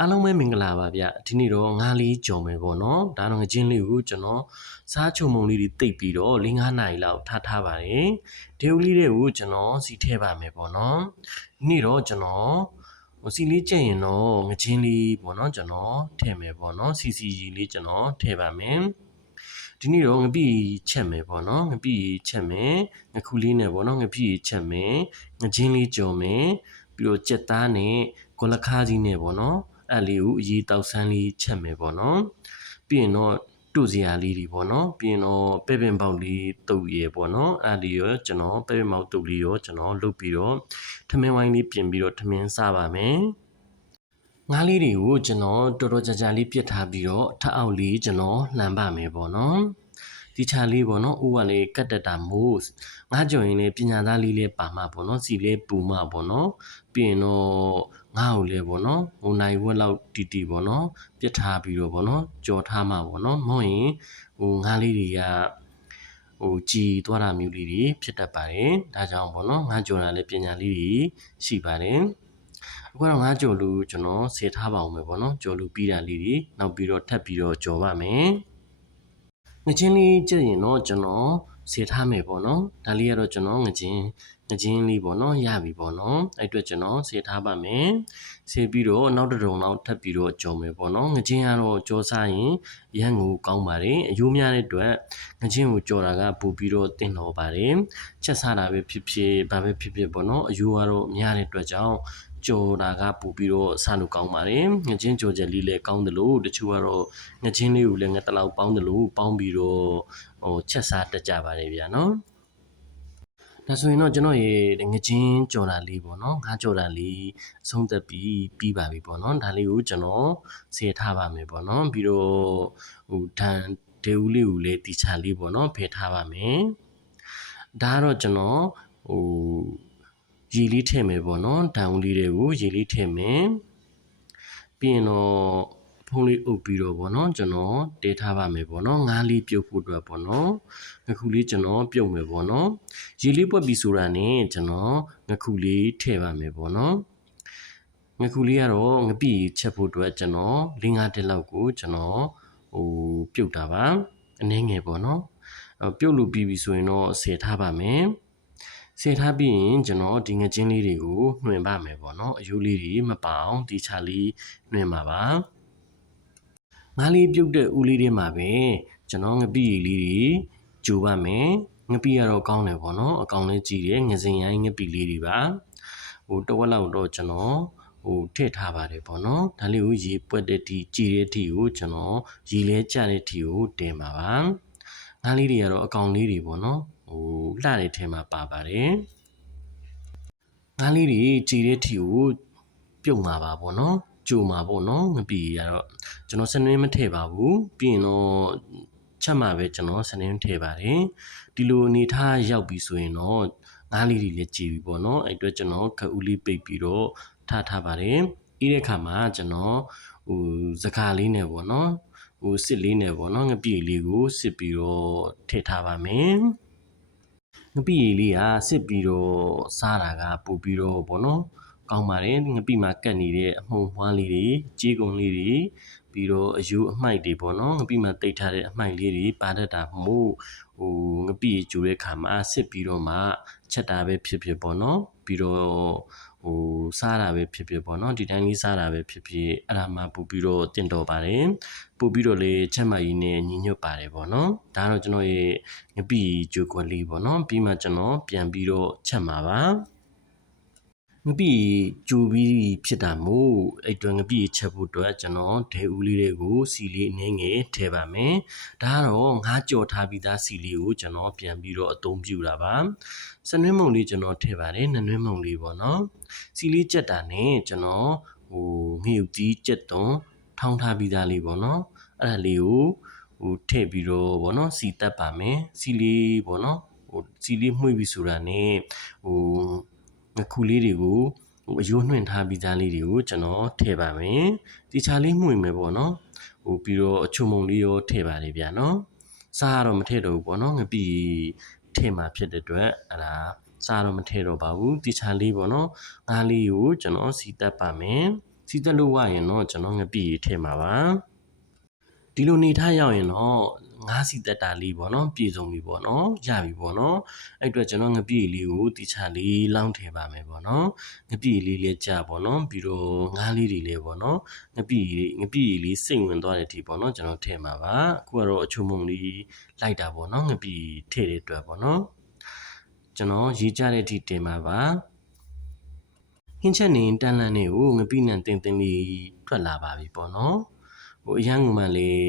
အားလုံးပဲမင်္ဂလာပါဗျဒီနေ့တော့ငါးလေးကြော်မယ်ပေါ့နော်ဒါတော့ငချင်းလေးကိုကျွန်တော်စားချုံမုံလေးတွေတိတ်ပြီးတော့4-5နာရီလောက်ထားပါတယ်ဒီဦးလေးတွေကိုကျွန်တော်စီထည့်ပါမယ်ပေါ့နော်ဒီနေ့တော့ကျွန်တော်စီလေးကျက်ရင်တော့ငချင်းလေးပေါ့နော်ကျွန်တော်ထည့်မယ်ပေါ့နော်စီလေးကျွန်တော်ထည့်ပါမယ်ဒီနေ့တော့ငပိချက်မယ်ပေါ့နော်ငပိချက်မယ်ငခုလေးနဲ့ပေါ့နော်ငပိချက်မယ်ငချင်းလေးကြော်မယ်ပြီးတော့ကြက်သားနဲ့ကိုလခါးကြီးနဲ့ပေါ့နော်အဲ့လေးကိုအရေးတောက်ဆန်းလေးချက်မယ်ပေါ့နော်ပြီးရင်တော့တို့စရာလေးတွေပေါ့နော်ပြီးရင်တော့ပဲ့ပင်ပေါက်လေးတုပ်ရဲပေါ့နော်အဲ့ဒီရောကျွန်တော်ပဲ့ပင်ပေါက်တုပ်လေးရောကျွန်တော်လုပ်ပြီးတော့ထမင်းဝိုင်းလေးပြင်ပြီးတော့ထမင်းစားပါမယ်ငါးလေးတွေကိုကျွန်တော်တော်တော်ကြာလေးပြစ်ထားပြီးတော့ထအောက်လေးကျွန်တော်လှမ်းပါမယ်ပေါ့နော်ဒီချာလေးပေါ့နော်ဥကလေးကတ်တတာမို့ငါကြော်ရင်လည်းပညာသားလေးလေးပါမှာပေါ့နော်စီလေးပူမှာပေါ့နော်ပြီးရင်တော့ငါ့ကိုလည်းပေါ့နော်ဟိုနိုင်ဝက်လောက်တီပေါ့နော်ပြစ်ထားပြီးတော့ပေါ့နော်ကြော်ထားမှာပေါ့နော်မဟုတ်ရင်ဟိုငါးလေးတွေကဟိုကြည်သွားတာမျိုးလေးတွေဖြစ်တတ်ပါတယ်ဒါကြောင့်ပေါ့နော်ငါကြော်တာလည်းပညာလေးတွေရှိပါတယ်အခုတော့ငါကြော်လူကျွန်တော်ဆေးထားပါအောင်မယ်ပေါ့နော်ကြော်လူပြီးတာလေးတွေနောက်ပြီးတော့ထပ်ပြီးတော့ကြော်ပါမယ်ငချင်းလေးကြည့်ရင်တော့ကျွန်တော်ဆေးထားမယ်ပေါ့နော်ဒါလေးကတော့ကျွန်တော်ငချင်းလေးပေါ့နော်ရပြီပေါ့နော်အဲ့အတွက်ကျွန်တော်ဆေးထားပါမယ်ဆေးပြီးတော့နောက်တစ်တုံလောက်ထပ်ပြီးတော့ကြော်မယ်ပေါ့နော်ငချင်းကတော့ကြောစားရင်ရန်ကိုကောင်းပါတယ်အယိုးများတဲ့အတွက်ငချင်းကိုကြော်တာကပို့ပြီးတော့တင်တော်ပါတယ်ချက်စားတာပဲဖြစ်ဖြစ်ဘာပဲဖြစ်ဖြစ်ပေါ့နော်အယိုးကတော့များတဲ့အတွက်ကြောင့်ကြော်တာကပို့ပြီးတော့စားလို့ကောင်းပါတယ်ငချင်းကြော်ချက်လေးလည်းကောင်းတယ်လို့တချို့ကတော့ငချင်းလေးကိုလည်းငါတလောက်ပေါင်းတယ်လို့ပေါင်းပြီးတော့ဟိုချက်စားတက်ကြပါတယ်ဗျာနော်ဒါဆိုရင်တော့ကျွန်တော်ရေငချင်းကြော်တာလေးပေါ့နော်ငါကြော်တာလေးအဆုံးသက်ပြီးပါပြီပေါ့နော်ဒါလေးကိုကျွန်တော်ဆေးထားပါမယ်ပေါ့နော်ပြီးတော့ဟိုဒန်ဒေဦးလေးကိုလည်းတီချာလေးပေါ့နော်ဖယ်ထားပါမယ်ဒါကတော့ကျွန်တော်ဟိုရေလေးထည့်မယ်ပေါ့နော်ဒန်ဦးလေးတွေကိုရေလေးထည့်မယ်ပြီးရင်တော့ဖုံးလေးအုပ်ပြီးတော့ပေါ့နော်ကျွန်တော်တဲထားပါမယ်ပေါ့နော်ငါးလေးပြုတ်ဖို့အတွက်ပေါ့နော်ငခုလေးကျွန်တော်ပြုတ်မယ်ပေါ့နော်ရေလေးပွက်ပြီးဆိုတာနဲ့ကျွန်တော်ငခုလေးထည့်ပါမယ်ပေါ့နော်ငခုလေးကတော့ငပိချက်ဖို့အတွက်ကျွန်တော်5တက်လောက်ကိုကျွန်တော်ဟိုပြုတ်တာပါအနည်းငယ်ပေါ့နော်ပြုတ်လို့ပြီးပြီဆိုရင်တော့ဆယ်ထားပါမယ်ဆယ်ထားပြီးရင်ကျွန်တော်ဒီငချင်းလေးတွေကိုနှွင်ပါမယ်ပေါ့နော်အယိုးလေးတွေမပေါအောင်ဒီချာလေးနှွင်ပါပါငါးလေးပြုတ်တဲ့ဦးလေးတွေမှာပဲကျွန်တော်ငပိရည်လေးတွေဂျိုပါမယ်ငပိကတော့ကောင်းတယ်ပေါ့နော်အကောင်လေးကြည့်တယ်ငစင်ရိုင်းငပိလေးတွေပါဟိုတဝက်လောက်တော့ကျွန်တော်ဟိုထည့်ထားပါတယ်ပေါ့နော်ဒါလေးကိုရေပွက်တဲ့တီကြည်တဲ့တီကိုကျွန်တော်ရေလဲကျတဲ့တီကိုတင်ပါပါငါးလေးတွေကတော့အကောင်လေးတွေပေါ့နော်ဟိုလှတဲ့ထဲမှာပါပါတယ်ငါးလေးတွေကြည်တဲ့တီကိုပြုတ်မှာပါပေါ့နော်ကြိုမှာပေါ့နော်ငပိရတော့ကျွန်တော်စနေမထည့်ပါဘူးပြီးရင်တော့ချက်မှာပဲကျွန်တော်စနေထည့်ပါတယ်ဒီလိုအနေထားရောက်ပြီဆိုရင်တော့ငါးလေးတွေလည်းကြည်ပြီပေါ့နော်အဲ့အတွက်ကျွန်တော်ခအူးလေးပိတ်ပြီးတော့ထားပါတယ်အေးတဲ့ခါမှာကျွန်တော်ဟိုစကားလေးနဲ့ပေါ့နော်ဟိုစစ်လေးနဲ့ပေါ့နော်ငပိလေးကိုစစ်ပြီးတော့ထည့်ထားပါမယ်ငပိလေးကစစ်ပြီးတော့စားတာကပို့ပြီးတော့ပေါ့နော်ကောင်းပါတယ်ငပိမှာကတ်နေတဲ့အမှုန်မွှားလေးတွေကြေးကုံလေးတွေပြီးတော့အယူအမိုက်တွေပေါ့နော်ငပိမှာတိတ်ထားတဲ့အမိုက်လေးတွေပါတတ်တာမို့ဟိုငပိကျိုးတဲ့ခါမှာစစ်ပြီးတော့မှချက်တာပဲဖြစ်ဖြစ်ပေါ့နော်ပြီးတော့ဟိုစားတာပဲဖြစ်ဖြစ်ပေါ့နော်ဒီတိုင်းလေးစားတာပဲဖြစ်ဖြစ်အဲ့ဒါမှပို့ပြီးတော့တင့်တော်ပါတယ်ပို့ပြီးတော့လေချက်မကြီးနဲ့ညီညွတ်ပါတယ်ပေါ့နော်ဒါကတော့ကျွန်တော်ရဲ့ငပိကျိုးခွက်လေးပေါ့နော်ပြီးမှကျွန်တော်ပြန်ပြီးတော့ချက်မှာပါငပိကြိုပြီးဖြစ်တာမို့အဲ့တွင်ငပိချက်ဖို့အတွက်ကျွန်တော်ဒဲဦးလေးတွေကိုစီလေးအနည်းငယ်ထည့်ပါမယ်ဒါကတော့ငါးကြော်ထားပြီးသားစီလေးကိုကျွန်တော်ပြန်ပြီးတော့အသုံးပြုတာပါစနွင်းမုံလေးကျွန်တော်ထည့်ပါတယ်နွင်းမုံလေးပေါ့နော်စီလေးကြက်တာနဲ့ကျွန်တော်ဟိုငှက်တီးကြက်သွန်ထောင်းထားပြီးသားလေးပေါ့နော်အဲ့ဒါလေးကိုဟိုထည့်ပြီးတော့ပေါ့နော်စီတက်ပါမယ်စီလေးပေါ့နော်ဟိုစီလေးမှုပြီးဆိုတာနဲ့ဟိုငခုလေးတွေကိုဟိုအယိုးနှွင့်ထားပြီးသားလေးတွေကိုကျွန်တော်ထည့်ပါမယ်ဒီချာလေးမှုမယ်ပေါ့နော်ဟိုပြီးတော့အချုံမုံလေးရောထည့်ပါတယ်ဗျာနော်စားတော့မထည့်တော့ဘူးပေါ့နော်ငပိထည့်မှာဖြစ်တဲ့အတွက်အဲ့ဒါစားတော့မထည့်တော့ပါဘူးဒီချာလေးပေါ့နော်ငါးလေးကိုကျွန်တော်စီတက်ပါမယ် စီတက်လို့ဝရင်တော့ကျွန်တော်ငပိထည့်မှာပါဒီလိုနေထားရောက်ရင်တော့ငါးစီတက်တာလေးပေါ့နော်ပြေဆုံးပြီပေါ့နော်ရပြီပေါ့နော်အဲ့အတွက်ကျွန်တော်ငပိလေးကိုတိချလေးလောင်းထည့်ပါမယ်ပေါ့နော်ငပိလေးလေးကြာပေါ့နော်ပြီးတော့ငါးလေးတွေလေးပေါ့နော်ငပိလေးစိတ်ဝင်သွားတဲ့အထိပေါ့နော်ကျွန်တော်ထည့်မှာပါအခုကတော့အချုံမုံလေးလိုက်တာပေါ့နော်ငပိထည့်တဲ့အတွက်ပေါ့နော်ကျွန်တော်ရေးကြတဲ့အထိတင်ပါပါဟင်းချက်နေတန်လန်လေးကိုငပိနဲ့တင်တင်လေးထွက်လာပါပြီပေါ့နော်ဟိုအရန်ငုံမှလေး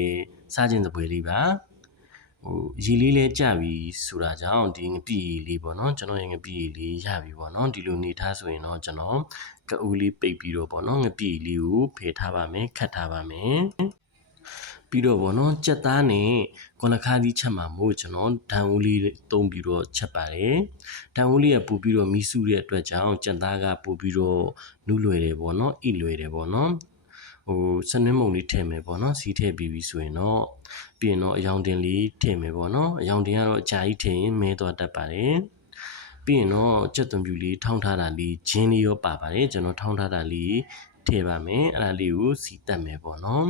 စားခြင်းစပွဲလေးပါဟိုရေလေးလဲကြပြီဆိုတာကြောင့်ဒီငပိလေးပေါ့နော်ကျွန်တော်ရဲ့ငပိလေးရပြီပေါ့နော်ဒီလိုနေထားဆိုရင်တော့ကျွန်တော်ကအိုးလေးပိတ်ပြီးတော့ပေါ့နော်ငပိလေးကိုဖယ်ထားပါမယ်ခတ်ထားပါမယ်ပြီးတော့ပေါ့နော်ကြက်သားနဲ့ကွန်လခါးကြီးချက်မှာမို့ကျွန်တော်ဒံဦးလေးသုံးပြီးတော့ချက်ပါတယ်ဒံဦးလေးကပို့ပြီးတော့မီးစုတဲ့အတွက်ကြောင့်ကြက်သားကပို့ပြီးတော့နူးလွယ်တယ်ပေါ့နော်ဣလွယ်တယ်ပေါ့နော်ဟိုစနင်းမုံလေးထည့်မယ်ပေါ့နော်စီးထည့်ပြီးပြီဆိုရင်တော့ပြီးရင်တော့အယောင်တင်လေးထည့်မယ်ပေါ့နော်အယောင်တင်ကတော့အကြာကြီးထည့်ရင်မဲသွားတတ်ပါတယ်ပြီးရင်တော့ကြက်သွန်ပြူလေးထောင်းထားတာလေးဂျင်းလေးရောပါပါတယ်ကျွန်တော်ထောင်းထားတာလေးထည့်ပါမယ်အဲ့ဒါလေးကိုစီတက်မယ်ပေါ့နော်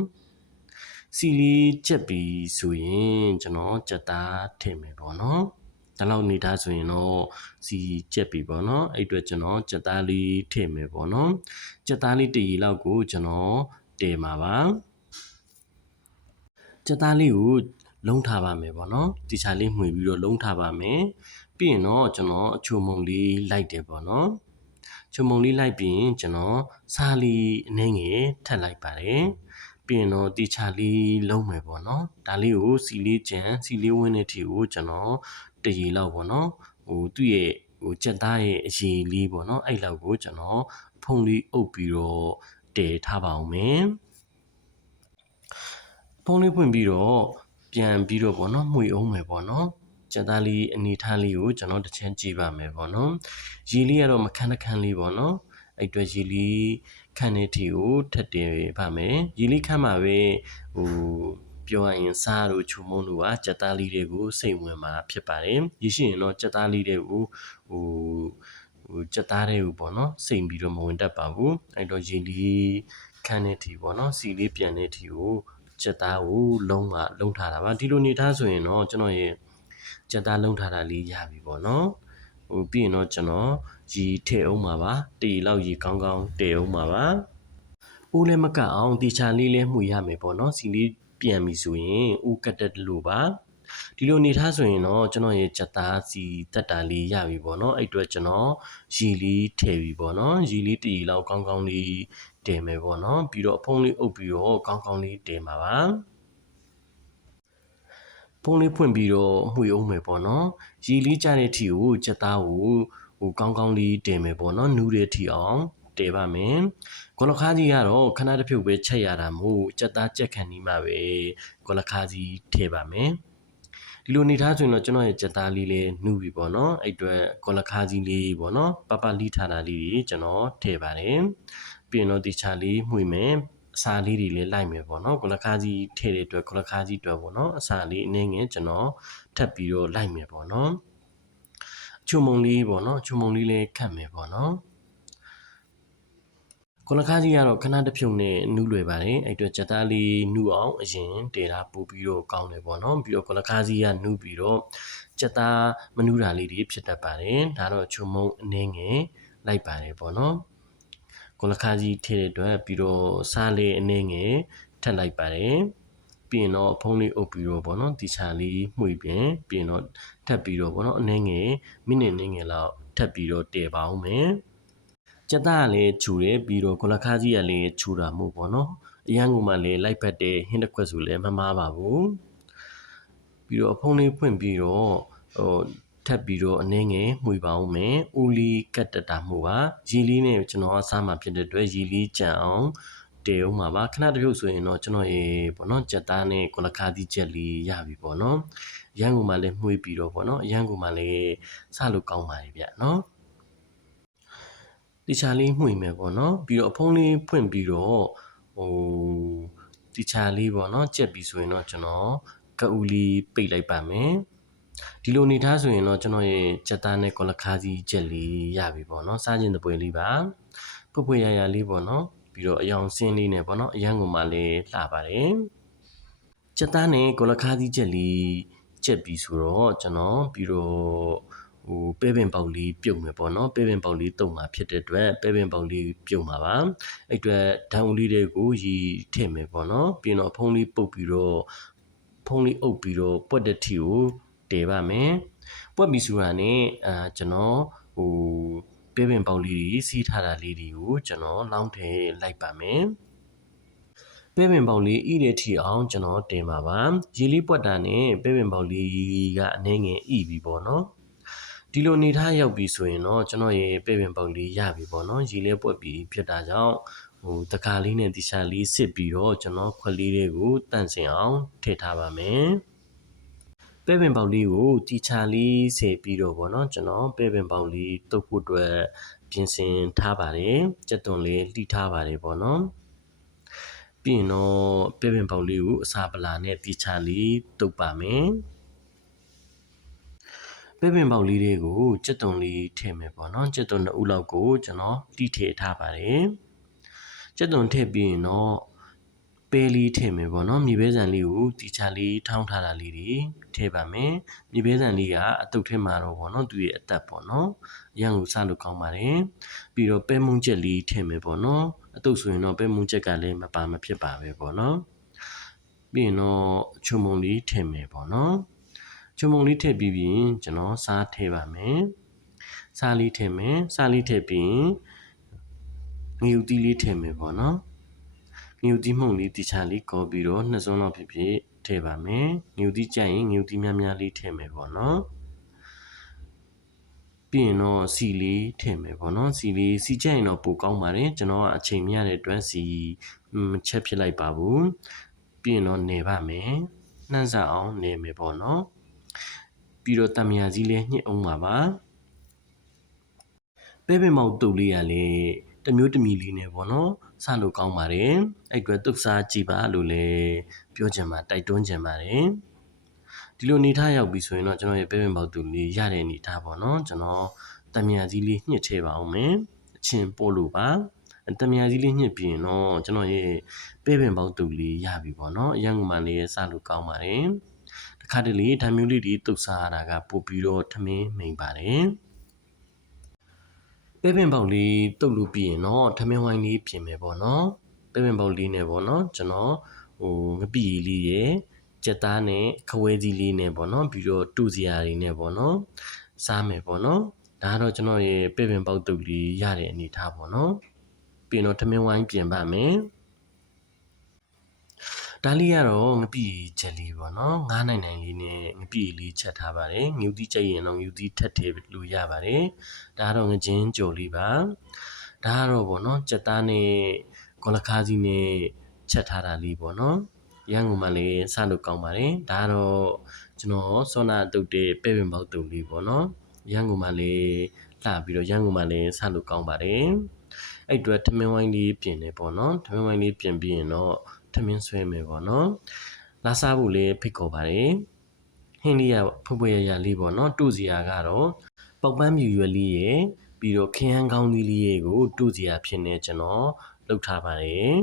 စီလေးချက်ပြီးဆိုရင်ကျွန်တော်ကြက်သားထည့်မယ်ပေါ့နော်ဒါလောက်နေသားဆိုရင်တော့စီချက်ပြီပေါ့နော်အဲ့အတွက်ကျွန်တော်ကြက်သားလေးထည့်မယ်ပေါ့နော်ကြက်သားလေးတရီလောက်ကိုကျွန်တော်တည်မှာပါကြက်သားလေးကိုလုံးထားပါမယ်ပေါ့နော်ဒီချာလေးမှွေပြီးတော့လုံးထားပါမယ်ပြီးရင်တော့ကျွန်တော်အချိုမုံလေးလိုက်တယ်ပေါ့နော်ချုံမုံလေးလိုက်ပြီးရင်ကျွန်တော်စားလေးအနှဲငယ်ထပ်လိုက်ပါတယ်ပြီးရင်တော့တီချာလေးလုံးမယ်ပေါ့နော်ဒါလေးကိုစီလေးကျန်စီလေးဝင်းတဲ့အထိကိုကျွန်တော်တရီလောက်ပေါ့နော်ဟိုသူ့ရဲ့ဟိုကြက်သားရဲ့အရေလေးပေါ့နော်အဲ့လောက်ကိုကျွန်တော်ဖုံလေးအုပ်ပြီးတော့တည်ထားပါအောင်မယ်ဖုံလေးဖွင့်ပြီးတော့ပြန်ပြီးတော့ပေါ့နော်မှွေအောင်မယ်ပေါ့နော်ကြက်သားလေးအနေထားလေးကိုကျွန်တော်တစ်ချက်ကြည့်ပါမယ်ပေါ့နော်ရေလေးကတော့မခန်းတခန်းလေးပေါ့နော်အဲ့အတွက်ရေလေးခန့်တဲ့ထီကိုထပ်တင်ပါမယ်ရေလေးခန့်မှာပဲဟိုပြောရရင်စားတို့ချူမုံတို့ကကြက်သားလေးတွေကိုစိတ်ဝင်မှာဖြစ်ပါတယ်ရေရှိရင်တော့ကြက်သားလေးတွေကိုဟိုကြက်သားတွေကိုပေါ့နော်စိတ်ပြီးတော့မဝင်တတ်ပါဘူးအဲ့တော့ရေလေးခန့်တဲ့ထီပေါ့နော်စီလေးပြန်တဲ့ထီကိုကြက်သားကိုလုံးထားတာပါဒီလိုနေထားဆိုရင်တော့ကျွန်တော်ရဲ့ကြက်သားလုံးထားတာလေးရပြီပေါ့နော်ဟိုပြီးရင်တော့ကျွန်တော်ရေထည့်အောင်ပါပါတီလောက်ရေကောင်းကောင်းတည်အောင်ပါပါဦးလည်းမကတ်အောင်တီချာလေးလည်းမှုရမယ်ပေါ့နော်စီလေးပြန်ပြီဆိုရင်ဦးကတ်တက်လို့ပါဒီလိုနေထားဆိုရင်တော့ကျွန်တော်ရဲ့ကြက်သားစီတက်တာလေးရပြီပေါ့နော်အဲ့အတွက်ကျွန်တော်ရေလေးထည့်ပြီပေါ့နော်ရေလေးတီလောက်ကောင်းကောင်းလေးတည်မယ်ပေါ့နော်ပြီးတော့အဖုံးလေးအုပ်ပြီးတော့ကောင်းကောင်းလေးတည်မှာပါဖုံးလေးဖွင့်ပြီးတော့မှွေအောင်မယ်ပေါ့နော်ရေလေးကျတဲ့ထီကိုကြက်သားကိုဟိုကောင်းကောင်းလေးတည်မယ်ပေါ့နော်နူးတဲ့ထီအောင်တည်ပါမယ်ဂေါ်လခါးကြီးကတော့ခဏတစ်ဖြုတ်ပဲချက်ရတာမို့ကြက်သားကြက်ခံနီးမှပဲဂေါ်လခါးကြီးထည့်ပါမယ်ဒီလိုနေထားဆိုရင်တော့ကျွန်တော်ရဲ့ကြက်သားလေးလည်းနူးပြီပေါ့နော်အဲ့အတွက်ဂေါ်လခါးကြီးလေးပေါ့နော်ပပလီထားတာလေးတွေကျွန်တော်ထည့်ပါတယ်ပြီးရင်တော့ဒီချာလေးမှွေမယ်အစာလေးတွေလည်းလိုက်မယ်ပေါ့နော်ဂလခါးကြီးထည့်တဲ့အတွက်ဂလခါးကြီးအတွက်ပေါ့နော်အစာလေးအနည်းငယ်ကျွန်တော်ထပ်ပြီးတော့လိုက်မယ်ပေါ့နော်ချုံမုံလေးပေါ့နော်ချုံမုံလေးလည်းခတ်မယ်ပေါ့နော်ဂလခါးကြီးကတော့ခဏတစ်ဖြုတ်နဲ့နူးလွယ်ပါတယ်အဲ့အတွက်ကြက်သားလေးနူးအောင်အရင်တေတာပို့ပြီးတော့ကောင်းတယ်ပေါ့နော်ပြီးတော့ဂလခါးကြီးကနူးပြီးတော့ကြက်သားမနူးတာလေးတွေဖြစ်တတ်ပါတယ်ဒါတော့ချုံမုံအနည်းငယ်လိုက်ပါတယ်ပေါ့နော်ဂလခါးကြီးထည့်တဲ့အတွက်ပြီးတော့စားလေးအနည်းငယ်ထပ်လိုက်ပါတယ်ပြီးရင်တော့ဖုံးလေးအုပ်ပြီးတော့ပေါ့နော်ဒီချာလေးမှွေပြင်ပြီးရင်တော့ထပ်ပြီးတော့ပေါ့နော်အနည်းငယ်မိနစ်အနည်းငယ်လောက်ထပ်ပြီးတော့တည်ပါအောင်မယ်ကြက်သားကလည်းခြူတယ်ပြီးတော့ဂလခါးကြီးကလည်းခြူတာမို့ပေါ့နော်အရန်ကိုမှလည်းလိုက်ပတ်တဲ့ဟင်းတစ်ခွက်ဆိုလည်းမမားပါဘူးပြီးတော့ဖုံးလေးဖွင့်ပြီးတော့ဟိုထပ်ပြီးတော့အနည်းငယ်မှွေပါအောင်မယ်။ဦးလီကတ်တတာမှုပါ။ရေလေးနဲ့ကျွန်တော်အစားမှာဖြစ်တဲ့အတွက်ရေလေးကြံအောင်တည်အောင်ပါပါ။ခဏတစ်ပြုတ်ဆိုရင်တော့ကျွန်တော်ရေပေါ့နော်ကြက်သားနဲ့ကိုလခါးသီးချက်လေးရပြီပေါ့နော်။ရန်ကုန်မှာလည်းမှွေပြီးတော့ပေါ့နော်။ရန်ကုန်မှာလည်းစလို့ကောင်းပါတယ်ဗျနော်။တခြားလေးမှွေမယ်ပေါ့နော်။ပြီးတော့အဖုံးလေးဖွင့်ပြီးတော့ဟိုတခြားလေးပေါ့နော်။ကြက်ပြီးဆိုရင်တော့ကျွန်တော်ကအူလီပိတ်လိုက်ပါမယ်။ဒီလိုနေထားဆိုရင်တော့ကျွန်တော်ရဲ့ကြက်သားနဲ့ကောလခါးစီချက်လေးရပြီပေါ့နော်စားခြင်းတပွဲလေးပါဖွယ်ဖွယ်ရရလေးပေါ့နော်ဘ ပြီးတော့အယောင်စင်းလေးနဲ့ပေါ့နော်အရန်ကိုမှလည်းလှပါတယ်ကြက်သားနဲ့ကိုလခါးသီးချက်လေးချက်ပြီးဆိုတော့ကျွန်တော်ပြီးတော့ပဲပင်ပေါက်လေးပြုတ်မယ်ပေါ့နော်ပဲပင်ပေါက်လေးတုံမှာဖြစ်တဲ့အတွက်ပဲပင်ပေါက်လေးပြုတ်မှာပါအဲ့အတွက်ဓာတ်ဦးလေးတွေကိုရီထည့်မယ်ပေါ့နော်ပြီးတော့ဖုံးလေးပုတ်ပြီးတော့ဖုံးလေးအုပ်ပြီးတော့ပွက်တဲ့ထီကိုတည်ပါမယ်ပွက်ပြီးဆိုတာနဲ့ကျွန်တော်ပဲပင်ပေါက်လေးတွေစီးထားတာလေးတွေကိုကျွန်တော်လောင်းထည့်လိုက်ပါမယ်ပဲပင်ပေါက်လေးဤတဲ့ထီအောင်ကျွန်တော်တင်ပါပါရေလေးပွက်တာနဲ့ပဲပင်ပေါက်လေးကအနေငယ်ဤပြီပေါ့နော်ဒီလိုနေထားရောက်ပြီဆိုရင်တော့ကျွန်တော်ရဲ့ပဲပင်ပေါက်လေးရပြီပေါ့နော်ရေလေးပွက်ပြီးဖြစ်တာကြောင့်တကားလေးနဲ့တီရှာလေးစစ်ပြီးတော့ကျွန်တော်ခွက်လေးတွေကိုတန့်စင်အောင်ထည့်ထားပါမယ်ပဲပင်ပေါက်လေးကိုတီချာလေးဆယ်ပြီးတော့ပေါ့နော်ကျွန်တော်ပဲပင်ပေါက်လေးတုပ်ဖို့အတွက်ပြင်ဆင်ထားပါတယ်ကြက်သွန်လေးလှီးထားပါတယ်ပေါ့နော်ပြီးရင်တော့ပဲပင်ပေါက်လေးကိုအစာပလာနဲ့တီချာလေးတုပ်ပါမယ်ပဲပင်ပေါက်လေးတွေကိုကြက်သွန်လေးထည့်မယ်ပေါ့နော်ကြက်သွန်2ဦးလောက်ကိုကျွန်တော်လှီးထည့်ထားပါတယ်ကြက်သွန်ထည့်ပြီးရင်တော့ပဲလေးထည့်မယ်ပေါ့နော်မြေပဲဆန်လေးကိုတီချာလေးထောင်းထားတာလေးတွေထည့်ပါမယ်မြေပဲဆန်လေးကအတုပ်ထဲမှာတော့ပေါ့နော်သူရဲ့အသက်ပေါ့နော်အရန်ကိုစားလို့ကောင်းပါတယ်ပြီးတော့ပဲမုံချက်လေးထည့်မယ်ပေါ့နော်အတုပ်ဆိုရင်တော့ပဲမုံချက်ကလည်းမပါမဖြစ်ပါပဲပေါ့နော်ပြီးရင်တော့ချုံမုံလေးထည့်မယ်ပေါ့နော်ချုံမုံလေးထည့်ပြီးပြီးကျွန်တော်စားထည့်ပါမယ်စားလေးထည့်မယ်စားလေးထည့်ပြီးငရုတ်သီးလေးထည့်မယ်ပေါ့နော်ငရုတ်သီးမှုန့်လေးတခြားလေးကောပြီးတော့2စွန်းလောက်ဖြစ်ဖြစ်ထည့်ပါမယ်ငရုတ်သီးကြိုက်ရင်ငရုတ်သီးများများလေးထည့်မယ်ပေါ့နော်ပြီးရင်တော့စီလေးထည့်မယ်ပေါ့နော်စီလေးစီကြိုက်ရင်တော့ပိုကောင်းပါတယ်ကျွန်တော်ကအချိန်မရတဲ့အတွက်စီချက်ဖြစ်လိုက်ပါဘူးပြီးရင်တော့နေပါမယ်နှမ်းစားအောင်နေမယ်ပေါ့နော်ပြီးတော့တမယာကြီးလေးညှစ်အောင်ပါပဲပင်မောက်တုပ်လေးကလည်းတမျိုးတမီလေးနဲ့ပေါ့နော်စလို့ကောင်းပါတယ်အဲ့အတွက်တုပ်စားကြည့်ပါလို့လည်းပြောချင်ပါတိုက်တွန်းချင်ပါတယ်ဒီလိုနေထားရောက်ပြီဆိုရင်တော့ကျွန်တော်ရဲ့ပဲပင်မောက်တုပ်လေးရတဲ့အနေထားပေါ့နော်ကျွန်တော်တမယာကြီးလေးညှစ်ထည့်ပါအောင်မယ်အချင်းပို့လို့ပါတမယာကြီးလေးညှစ်ပြီးရင်တော့ကျွန်တော်ရဲ့ပဲပင်ပေါက်တုပ်လေးရပြီပေါ့နော်အရန်ကမှလေးစလို့ကောင်းပါတယ်တခါတလေဓာတ်မျိုးလေးတွေတုပ်စားရတာကပို့ပြီးတော့ထမင်းမိန်ပါတယ်ပဲပင်ပေါက်လေးတုပ်လို့ပြီးရင်တော့ထမင်းဝိုင်းလေးပြင်မယ်ပေါ့နော်ပဲပင်ပေါက်လေးနဲ့ပေါ့နော်ကျွန်တော်ငပိလေးရယ်ကြက်သားနဲ့ခဝဲကြီးလေးနဲ့ပေါ့နော်ပြီးတော့တူစရာတွေနဲ့ပေါ့နော်စားမယ်ပေါ့နော်ဒါကတော့ကျွန်တော်ရဲ့ပဲပင်ပေါက်တုပ်လေးရတဲ့အနေထားပေါ့နော်ပြီးတော့ထမင်းဝိုင်းပြင်ပါမယ်ဒါလေးကတော့ငပိချက်လေးပေါ့နော်ငားနိုင်နိုင်လေးနဲ့ငပိလေးချက်ထားပါတယ်ငူသီးချက်ရင်တော့ငူသီးထက်ထည့်လို့ရပါတယ်ဒါကတော့ငချင်းကြော်လေးပါဒါကတော့ပေါ့နော်ကြက်သားနဲ့ကောလခါးကြီးနဲ့ချက်ထားတာလေးပေါ့နော်ရန်ကုန်မှာလည်းစလို့ကောင်းပါတယ်ဒါကတော့ကျွန်တော်စောနာတုတ်တဲ့ပဲပင်ပေါက်တုတ်လေးပေါ့နော်ရန်ကုန်မှာလည်းလှပြီးတော့ရန်ကုန်မှာလည်းစလို့ကောင်းပါတယ်အဲ့အတွက်ထမင်းဝိုင်းလေးပြင်နေပေါ့နော်ထမင်းဝိုင်းလေးပြင်ပြီးရင်တော့ထမင်းဆွဲမယ်ပေါ့နော်လာစားဖို့လေးဖိတ်ခေါ်ပါတယ်ဟင်းလေးကဖွယ်ဖွယ်ရရလေးပေါ့နော်တူစီယာကတော့ပေါက်ပန်းမြူရွက်လေးရယ်ပြီးတော့ခရမ်းကောင်းသီးလေးရဲ့ကိုတူစီယာဖြစ်နေကျွန်တော်လုပ်ထားပါတယ်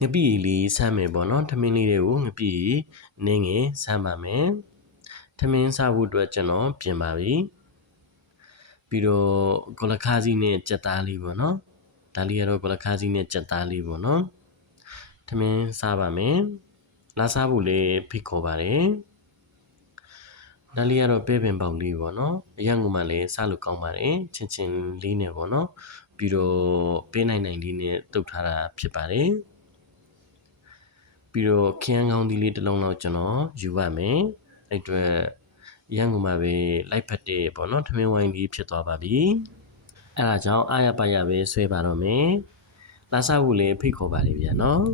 ငပိလေးဆမ်းမယ်ပေါ့နော်ထမင်းလေးတွေကိုငပိနင်းငယ်ဆမ်းပါမယ်ထမင်းစားဖို့အတွက်ကျွန်တော်ပြင်ပါပြီပြီးတော့ကောလခါးစီနဲ့ကြက်သားလေးပေါ့နော်ဒါလေးကတော့ကောလခါးစီနဲ့ကြက်သားလေးပေါ့နော်ထမင်းစားပါမယ်လာစားဖို့လည်းဖိတ်ခေါ်ပါတယ်ဒါလေးကတော့ပဲပင်ပေါက်လေးပေါ့နော်အရန်ကမှလည်းစားလို့ကောင်းပါတယ်ချင်းချင်းလေးနဲ့ပေါ့နော်ပြီးတော့ပေးနိုင်နိုင်လေးနဲ့တုပ်ထားတာဖြစ်ပါတယ်ပြီးတော့ခရမ်းကောင်းသီးလေးတစ်လုံးလောက်ကျွန်တော်ယူပါမယ်အဲ့အတွက်ရန်ကုန်မှာပဲလိုက်ဖက်တဲ့ပေါ့နော်ထမင်းဝိုင်းလေးဖြစ်သွားပါပြီအဲ့ဒါကြောင့်အားရပါရပဲဆွဲပါတော့မယ်လာစားဖို့လည်းဖိတ်ခေါ်ပါလေဗျာနော်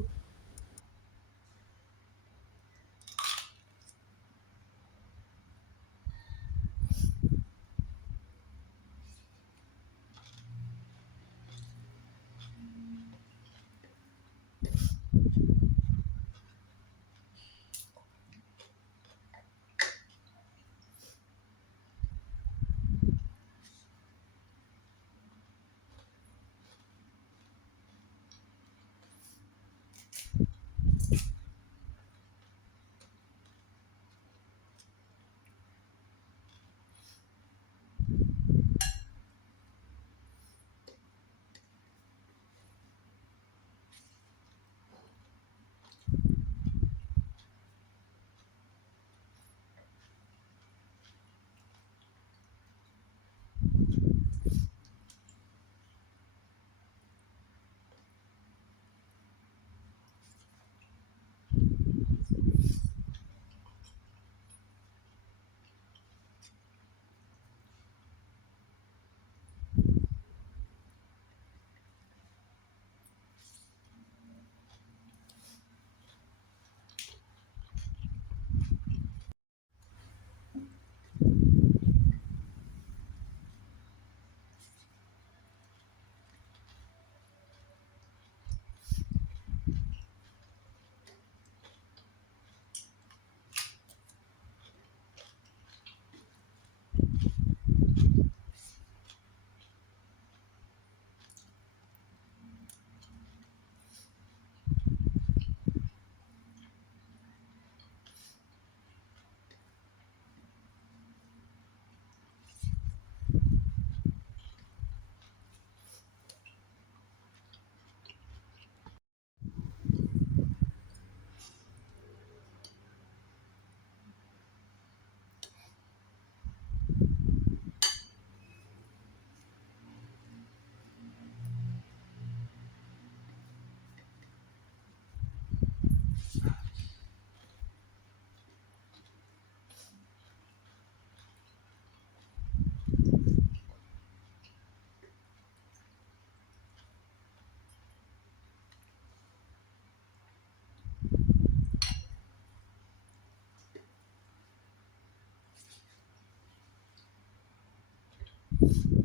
။